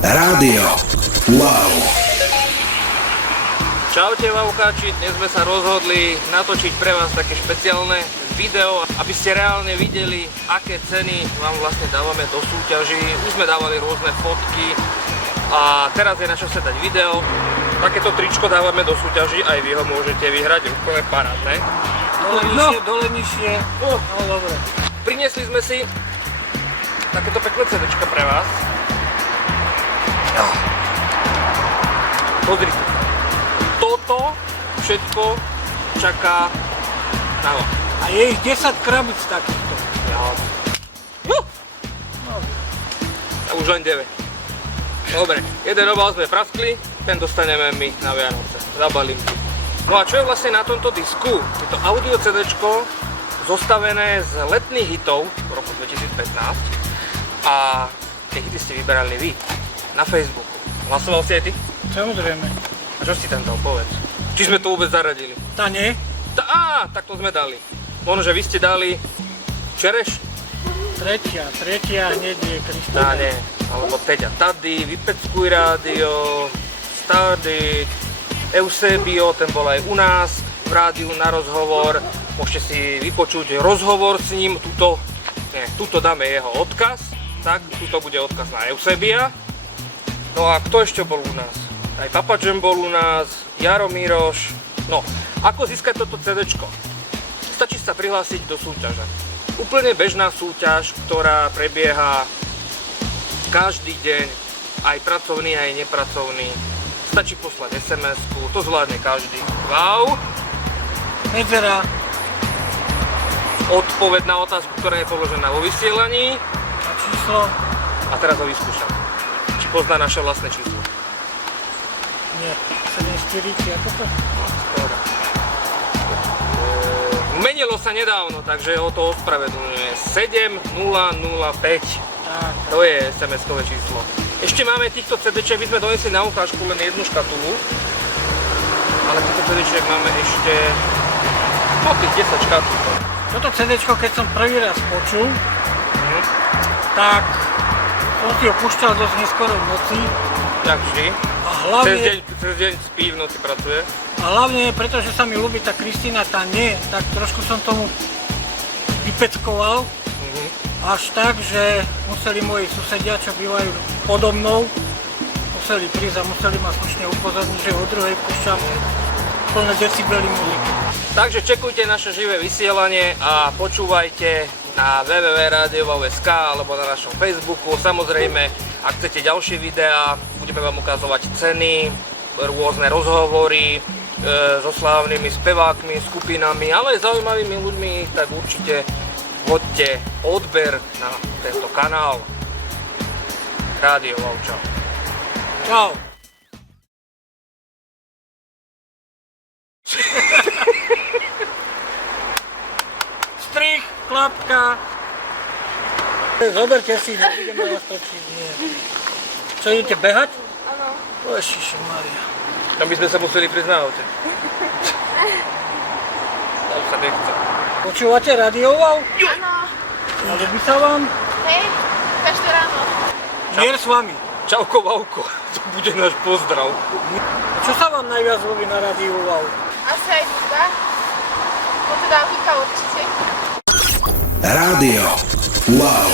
Rádio Wow. Čaute Wowkáči, dnes sme sa rozhodli natočiť pre vás také špeciálne video, aby ste reálne videli, aké ceny vám vlastne dávame do súťaží. Už sme dávali rôzne fotky a teraz je na čase dať video. Takéto tričko dávame do súťaží, aj vy ho môžete vyhrať, úplne parádne. Dole nižšie. No dobre. Priniesli sme si takéto pekné CDčka pre vás. Pozrite. Toto všetko čaká na vás. A je ich 10 krabic takýchto. A už len 9. Dobre, jeden obal sme praskli, ten dostaneme my na Vianoce. Zabalím. No a čo je vlastne na tomto disku? Je to audio CDčko zostavené z letných hitov v roku 2015 a tie hity ste vyberali vy na Facebooku. Hlasoval si aj ty? Samozrejme. A čo si tam dal, povedz? Či sme to vôbec zaradili? Tá nie? Tak to sme dali. Možno, že vy ste dali čereš? Tretia hneď je Kristina. Nie. Alebo Teďa tady, Vypeckuj rádio, Stardy, Eusebio, ten bol aj u nás v rádiu na rozhovor. Môžete si vypočuť rozhovor s ním. Tuto dáme jeho odkaz. Tak, tuto bude odkaz na Eusebia. No a kto ešte bol u nás? Aj Papa Jam bol u nás, Jaro Miroš. No, ako získať toto CDčko? Stačí sa prihlásiť do súťaže. Úplne bežná súťaž, ktorá prebieha každý deň, aj pracovný, aj nepracovný. Stačí poslať SMS-ku, to zvládne každý. Wow! Medzera. Odpoveď na otázku, ktorá je položená vo vysielaní. A číslo? A teraz ho vyskúšam. Či pozná naše vlastné číslo. Nie. 74, ako to? Menilo sa nedávno, takže ho to ospravedlňuje. 7005. Tak. To je SMS-kové číslo. Ešte máme týchto CD-čiek, my sme donesli na ukážku len jednu škatulu. Ale týchto CD-čiek máme ešte tých 10 škatul. Toto CDčko, keď som prvý raz počul, tak som si ho púšťal dosť neskoro v noci. Tak vždy. A hlavne, Cez deň spí, v noci pracuje. a hlavne pretože sa mi ľúbi tá Kristina, tá nie, tak trošku som tomu vypeckoval. Až tak, že museli moji susedia, čo bývajú podo mnou, museli prísť a museli ma slušne upozorniť, že o druhej púšťam plné decibely muziky. Takže čekujte naše živé vysielanie a počúvajte na www.radiowow.sk alebo na našom Facebooku. Samozrejme, ak chcete ďalšie videá, budeme vám ukazovať ceny, rôzne rozhovory so slávnymi spevákmi, skupinami, ale aj zaujímavými ľuďmi, tak určite hoďte odber na tento kanál. Rádio Wow, čau. Čau. Strich, klapka. Zoberte si, nebudeme vás točiť, nie. Čo, idete behať? Áno. Ježišmaria. Tam by sme sa museli prísť na aute. Tam sa nechce. Počúvate Rádio Wow? Áno. Ľubí sa vám? Hej, každé ráno. Mier s vami. Čauko, Vauko, to bude náš pozdrav. A čo sa vám najviac ľúbi na Rádiu Wow? Asi aj hudba. No teda hudba určite. Rádio Wow.